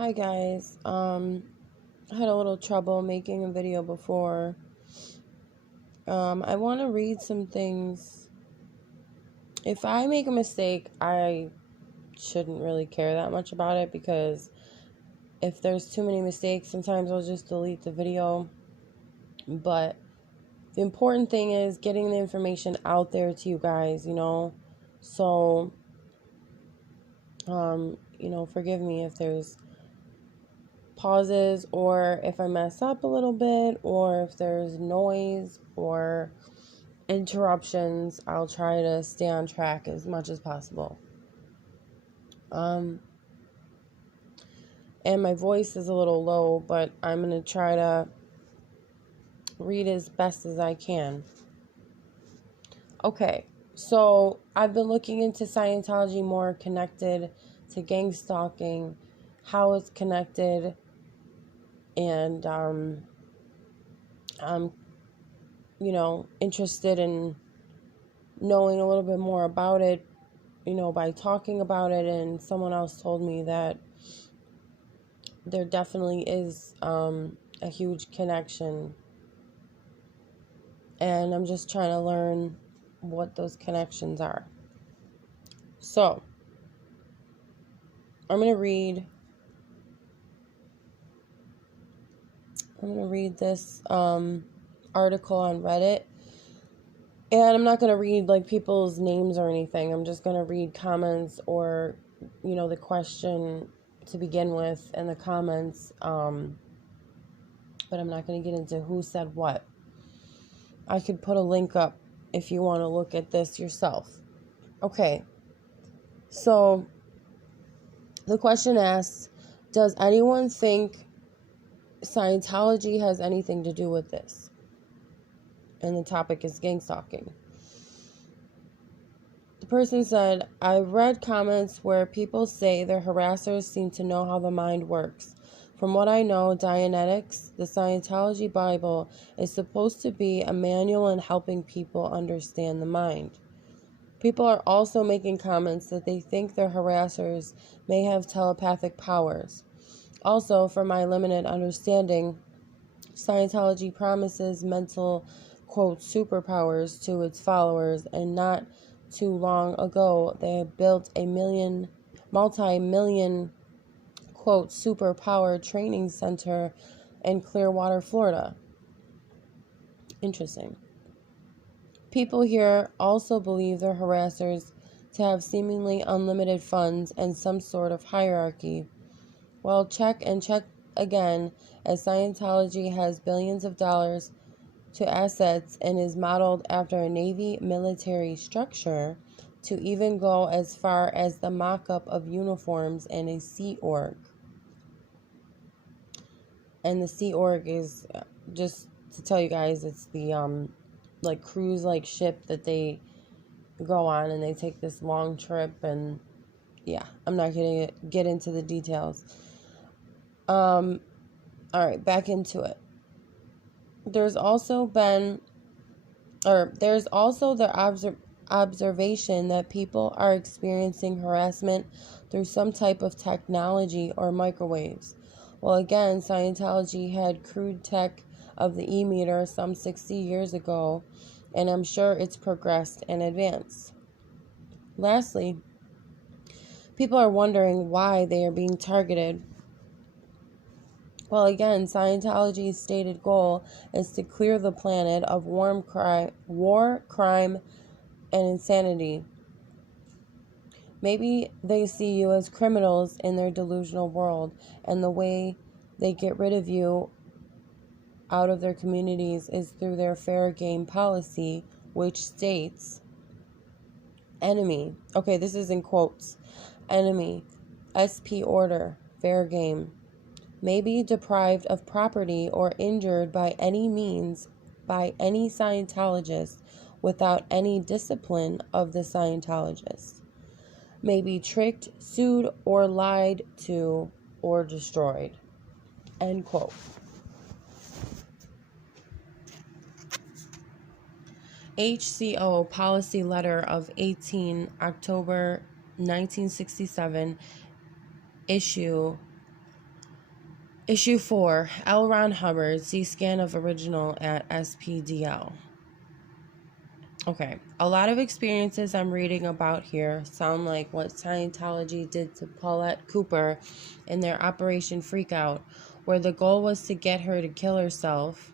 Hi guys. I had a little trouble making a video before. I want to read some things. If I make a mistake, I shouldn't really care that much about it because if there's too many mistakes, sometimes I'll just delete the video. But the important thing is getting the information out there to you guys, So, forgive me if there's pauses or if I mess up a little bit or if there's noise or interruptions. I'll try to stay on track as much as possible. And my voice is a little low, but I'm going to try to read as best as I can. Okay, so I've been looking into Scientology more, connected to gang stalking, how it's connected, and I'm interested in knowing a little bit more about it, by talking about it. And someone else told me that there definitely is a huge connection. And I'm just trying to learn what those connections are. So, I'm going to read this article on Reddit. And I'm not going to read people's names or anything. I'm just going to read comments or, the question to begin with and the comments. But I'm not going to get into who said what. I could put a link up if you want to look at this yourself. Okay. So the question asks, does anyone think Scientology has anything to do with this? And the topic is gang stalking. The person said, I've read comments where people say their harassers seem to know how the mind works. From what I know, Dianetics, the Scientology Bible, is supposed to be a manual in helping people understand the mind. People are also making comments that they think their harassers may have telepathic powers. Also, from my limited understanding, Scientology promises mental, quote, superpowers to its followers, and not too long ago, they had built a multi-million, quote, superpower training center in Clearwater, Florida. Interesting. People here also believe their harassers to have seemingly unlimited funds and some sort of hierarchy. Well, check and check again, as Scientology has billions of dollars to assets and is modeled after a Navy military structure, to even go as far as the mock-up of uniforms and a Sea Org. And the Sea Org is, just to tell you guys, it's the cruise ship that they go on, and they take this long trip. And yeah, I'm not gonna get into the details. All right, back into it. There's also the observation that people are experiencing harassment through some type of technology or microwaves. Well, again, Scientology had crude tech of the e-meter some 60 years ago, and I'm sure it's progressed and advanced. Lastly, people are wondering why they are being targeted. Well, again, Scientology's stated goal is to clear the planet of war, crime, and insanity. Maybe they see you as criminals in their delusional world, and the way they get rid of you out of their communities is through their fair game policy, which states, enemy, okay, this is in quotes, enemy, SP order, fair game, may be deprived of property or injured by any means by any Scientologist without any discipline of the Scientologist, may be tricked, sued, or lied to, or destroyed. End quote. HCO Policy Letter of 18 October 1967, issue Issue 4, L. Ron Hubbard, see scan of original at SPDL. Okay, a lot of experiences I'm reading about here sound like what Scientology did to Paulette Cooper in their Operation Freakout, where the goal was to get her to kill herself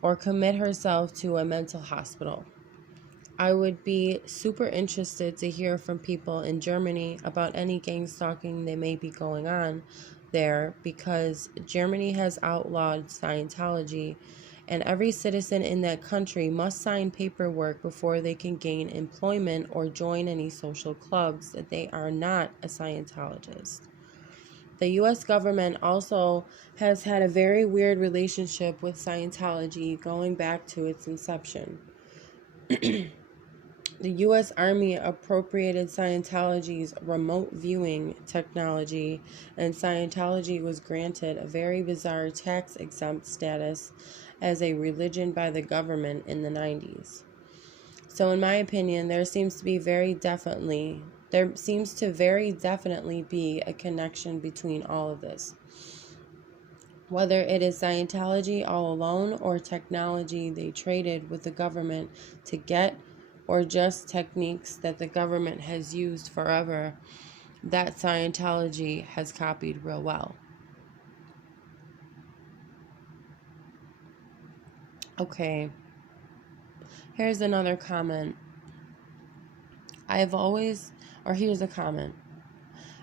or commit herself to a mental hospital. I would be super interested to hear from people in Germany about any gang stalking that may be going on there, because Germany has outlawed Scientology, and every citizen in that country must sign paperwork before they can gain employment or join any social clubs that they are not a Scientologist. The U.S. government also has had a very weird relationship with Scientology going back to its inception. The U.S. Army appropriated Scientology's remote viewing technology, and Scientology was granted a very bizarre tax-exempt status as a religion by the government in the 90s. So in my opinion, there seems to very definitely be a connection between all of this. Whether it is Scientology all alone or technology they traded with the government to get, or just techniques that the government has used forever that Scientology has copied real well. Okay, here's another comment. Here's a comment.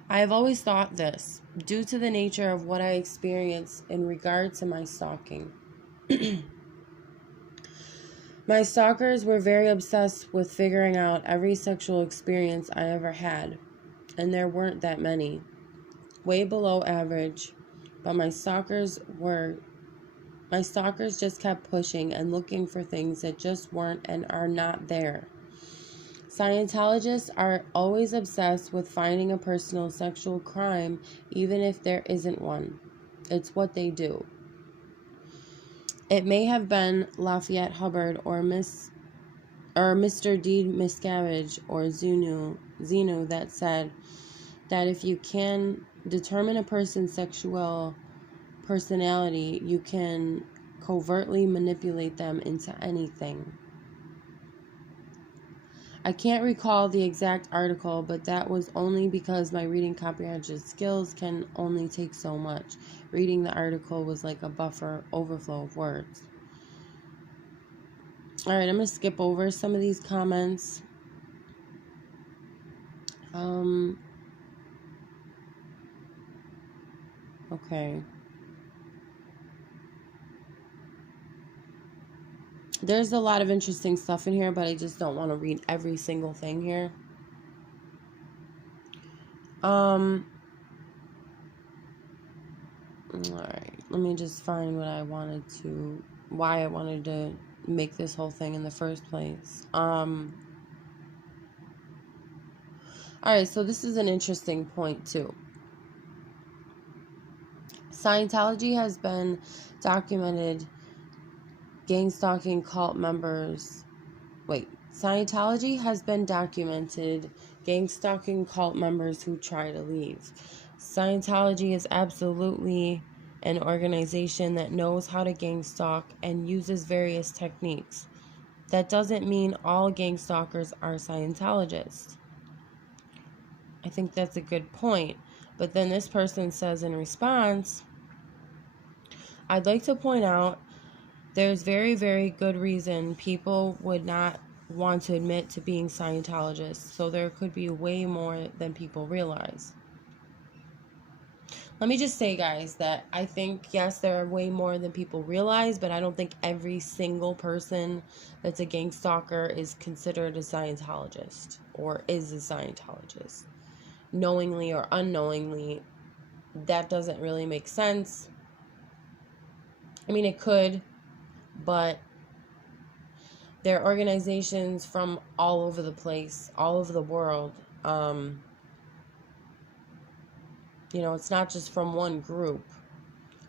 I have always thought this, due to the nature of what I experienced in regard to my stalking. My stalkers were very obsessed with figuring out every sexual experience I ever had, and there weren't that many. Way below average, but my stalkers just kept pushing and looking for things that just weren't and are not there. Scientologists are always obsessed with finding a personal sexual crime, even if there isn't one. It's what they do. It may have been Lafayette Hubbard or Mr. D. Miscavige or Zeno that said that if you can determine a person's sexual personality, you can covertly manipulate them into anything. I can't recall the exact article, but that was only because my reading comprehension skills can only take so much. Reading the article was like a buffer overflow of words. Alright, I'm going to skip over some of these comments. Okay. There's a lot of interesting stuff in here, but I just don't want to read every single thing here. Alright, let me just find why I wanted to make this whole thing in the first place. Alright, so this is an interesting point too. Scientology has been documented Gangstalking cult members. Scientology has been documented gangstalking cult members who try to leave. Scientology is absolutely an organization that knows how to gangstalk and uses various techniques. That doesn't mean all gangstalkers are Scientologists. I think that's a good point. But then this person says in response, I'd like to point out there's very, very good reason people would not want to admit to being Scientologists, so there could be way more than people realize. Let me just say, guys, that I think, yes, there are way more than people realize, but I don't think every single person that's a gang stalker is considered a Scientologist or is a Scientologist. Knowingly or unknowingly, that doesn't really make sense. I mean, it could, but there are organizations from all over the place, all over the world. It's not just from one group.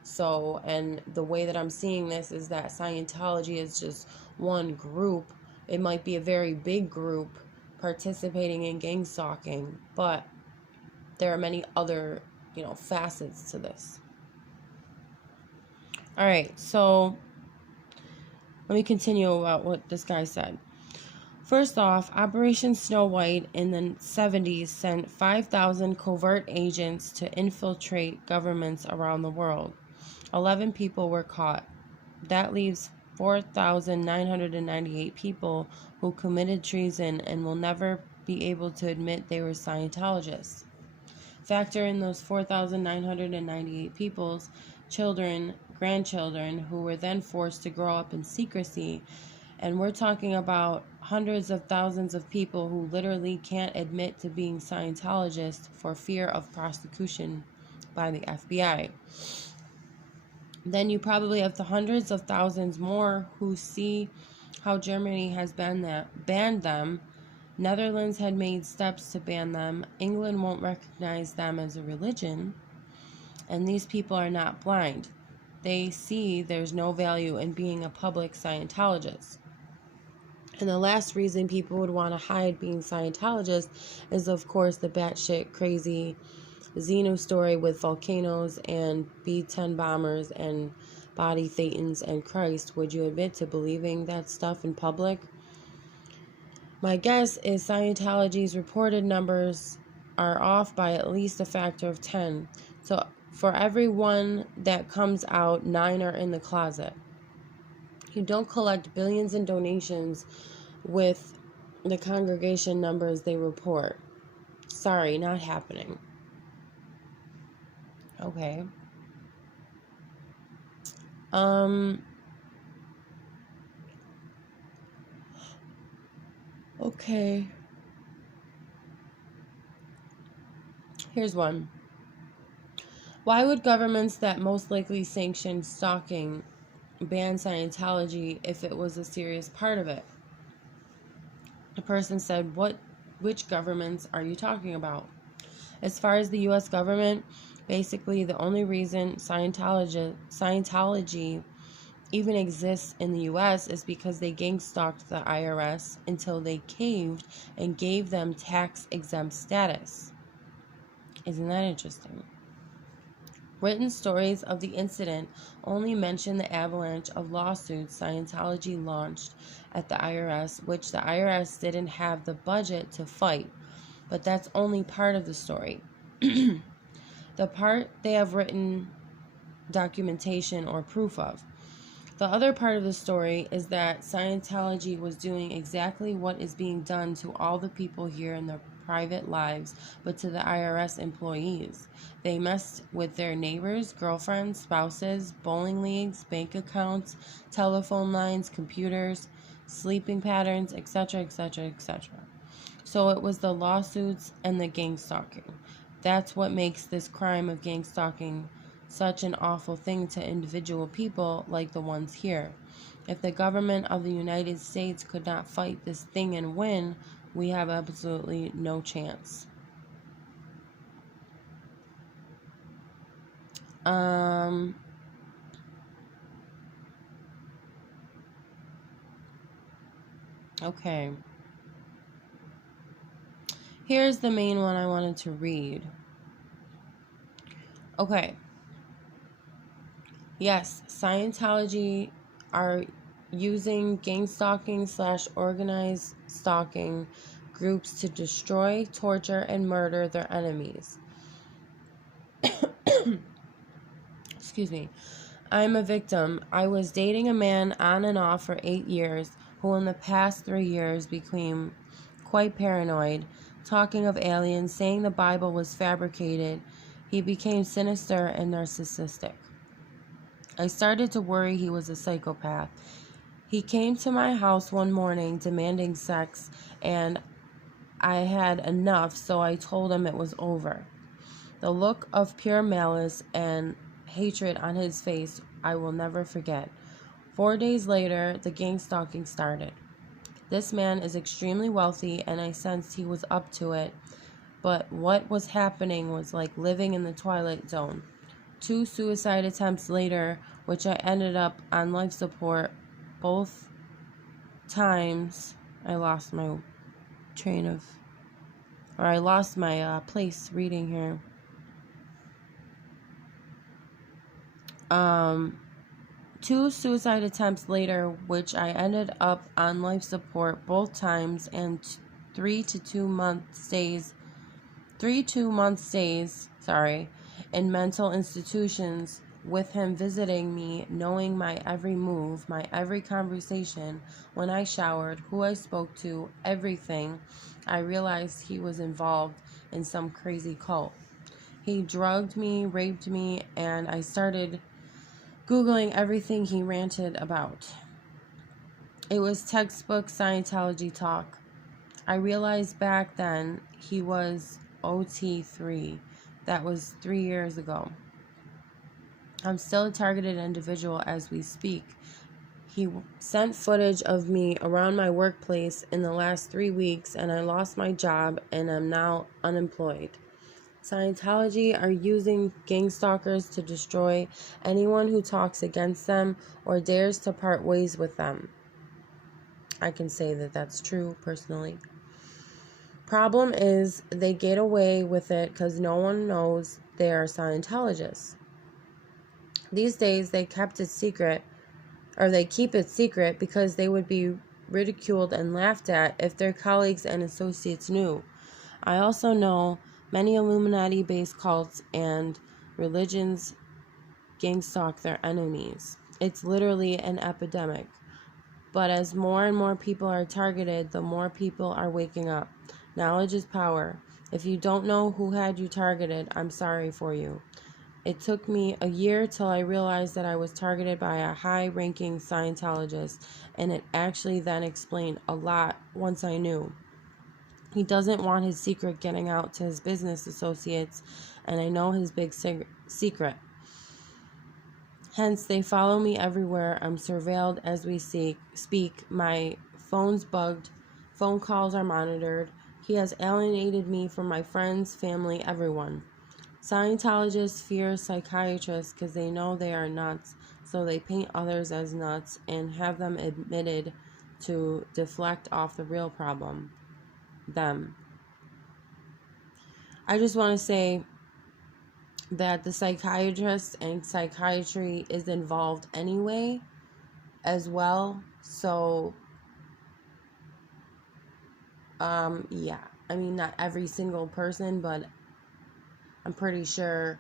So, and the way that I'm seeing this is that Scientology is just one group. It might be a very big group participating in gang stalking, but there are many other, facets to this. All right, so let me continue about what this guy said. First off, Operation Snow White in the 70s sent 5,000 covert agents to infiltrate governments around the world. 11 people were caught. That leaves 4,998 people who committed treason and will never be able to admit they were Scientologists. Factor in those 4,998 people's children, grandchildren, who were then forced to grow up in secrecy, and we're talking about hundreds of thousands of people who literally can't admit to being Scientologists for fear of prosecution by the FBI. Then you probably have the hundreds of thousands more who see how Germany has banned them. Netherlands had made steps to ban them. England won't recognize them as a religion. And these people are not blind. They see there's no value in being a public Scientologist. And the last reason people would want to hide being Scientologists is, of course, the batshit crazy Xenu story with volcanoes and B-10 bombers and body thetans and Christ. Would you admit to believing that stuff in public? My guess is Scientology's reported numbers are off by at least a factor of 10. So for every one that comes out, 9 are in the closet. You don't collect billions in donations with the congregation numbers they report. Sorry, not happening. Okay. Okay. Here's one. Why would governments that most likely sanction stalking ban Scientology if it was a serious part of it? The person said, which governments are you talking about? As far as the U.S. government, basically the only reason Scientology even exists in the U.S. is because they gang-stalked the IRS until they caved and gave them tax-exempt status. Isn't that interesting? Written stories of the incident only mention the avalanche of lawsuits Scientology launched at the IRS, which the IRS didn't have the budget to fight. But that's only part of the story. The part they have written documentation or proof of. The other part of the story is that Scientology was doing exactly what is being done to all the people here in their private lives, but to the IRS employees. They messed with their neighbors, girlfriends, spouses, bowling leagues, bank accounts, telephone lines, computers, sleeping patterns, etc., etc., etc. So it was the lawsuits and the gang stalking. That's what makes this crime of gang stalking such an awful thing to individual people like the ones here. If the government of the United States could not fight this thing and win, we have absolutely no chance. Okay. Here's the main one I wanted to read. Okay. Yes, Scientology are using gang stalking / organized stalking groups to destroy, torture, and murder their enemies. Excuse me. I'm a victim. I was dating a man on and off for 8 years who in the past 3 years became quite paranoid, talking of aliens, saying the Bible was fabricated. He became sinister and narcissistic. I started to worry he was a psychopath. He came to my house one morning demanding sex, and I had enough, so I told him it was over. The look of pure malice and hatred on his face I will never forget. 4 days later, the gang stalking started. This man is extremely wealthy, and I sensed he was up to it, but what was happening was like living in the Twilight Zone. 2 suicide attempts later, which I ended up on life support. Both times I lost my place reading here. 2 suicide attempts later, which I ended up on life support both times, and 3 2 month stays, in mental institutions, with him visiting me, knowing my every move, my every conversation, when I showered, who I spoke to, everything. I realized he was involved in some crazy cult. He drugged me, raped me, and I started Googling everything he ranted about. It was textbook Scientology talk. I realized back then he was OT3. That was 3 years ago. I'm still a targeted individual as we speak. He sent footage of me around my workplace in the last 3 weeks, and I lost my job and am now unemployed. Scientology are using gangstalkers to destroy anyone who talks against them or dares to part ways with them. I can say that that's true personally. Problem is, they get away with it because no one knows they are Scientologists. These days, they keep it secret because they would be ridiculed and laughed at if their colleagues and associates knew. I also know many Illuminati-based cults and religions gangstalk their enemies. It's literally an epidemic. But as more and more people are targeted, the more people are waking up. Knowledge is power. If you don't know who had you targeted, I'm sorry for you. It took me a year till I realized that I was targeted by a high-ranking Scientologist, and it actually then explained a lot once I knew. He doesn't want his secret getting out to his business associates, and I know his big secret. Hence, they follow me everywhere. I'm surveilled as we speak. My phone's bugged. Phone calls are monitored. He has alienated me from my friends, family, everyone. Scientologists fear psychiatrists because they know they are nuts, so they paint others as nuts and have them admitted to deflect off the real problem. Them. I just want to say that the psychiatrist and psychiatry is involved anyway as well. So, yeah. I mean, not every single person, but I'm pretty sure,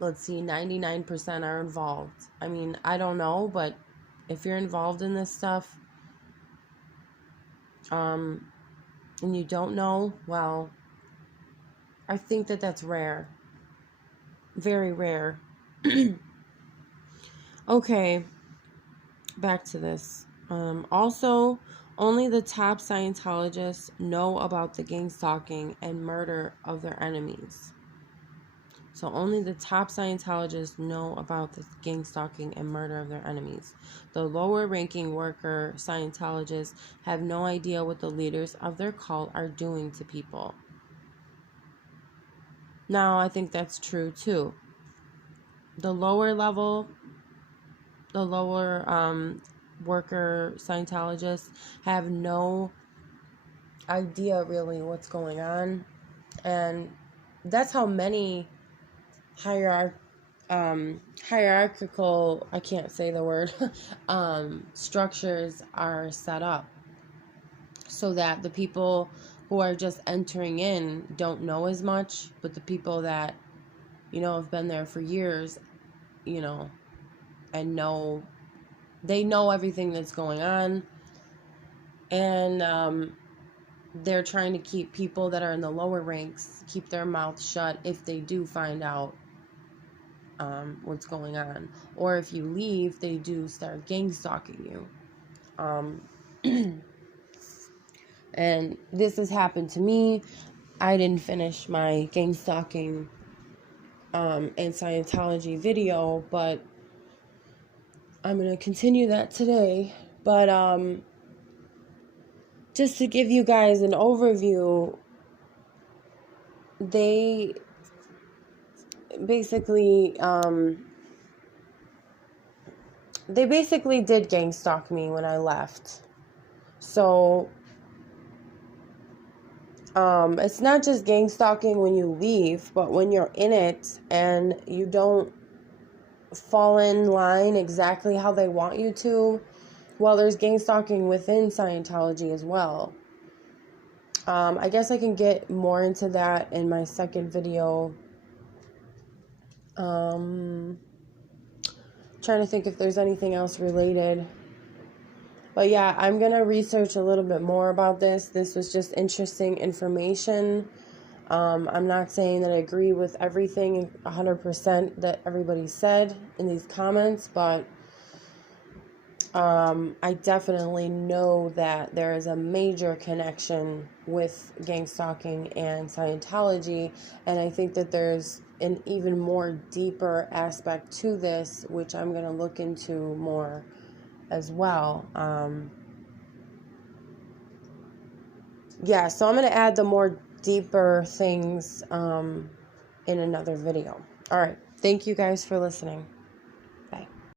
99% are involved. I mean, I don't know, but if you're involved in this stuff, and you don't know, well, I think that that's rare. Very rare. Okay, back to this. Also, only the top Scientologists know about the gangstalking and murder of their enemies. So only the top Scientologists know about the gangstalking and murder of their enemies. The lower-ranking worker Scientologists have no idea what the leaders of their cult are doing to people. Now, I think that's true, too. The lower worker Scientologists have no idea really what's going on, and that's how many hierarchical, I can't say the word, structures are set up so that the people who are just entering in don't know as much, but the people that, have been there for years, and they know everything that's going on, and they're trying to keep people that are in the lower ranks, keep their mouth shut if they do find out what's going on. Or if you leave, they do start gang stalking you. And this has happened to me. I didn't finish my gang stalking and Scientology video, but I'm going to continue that today. But just to give you guys an overview, they basically did gang stalk me when I left. So it's not just gang stalking when you leave, but when you're in it and you don't fall in line exactly how they want you to. Well, there's gang stalking within Scientology as well. I guess I can get more into that in my second video. Trying to think if there's anything else related. But yeah, I'm going to research a little bit more about this. This was just interesting information. I'm not saying that I agree with everything 100% that everybody said in these comments, but I definitely know that there is a major connection with gang stalking and Scientology, and I think that there's an even more deeper aspect to this, which I'm going to look into more as well. Yeah, so I'm going to add the more deeper things in another video. All right. Thank you guys for listening.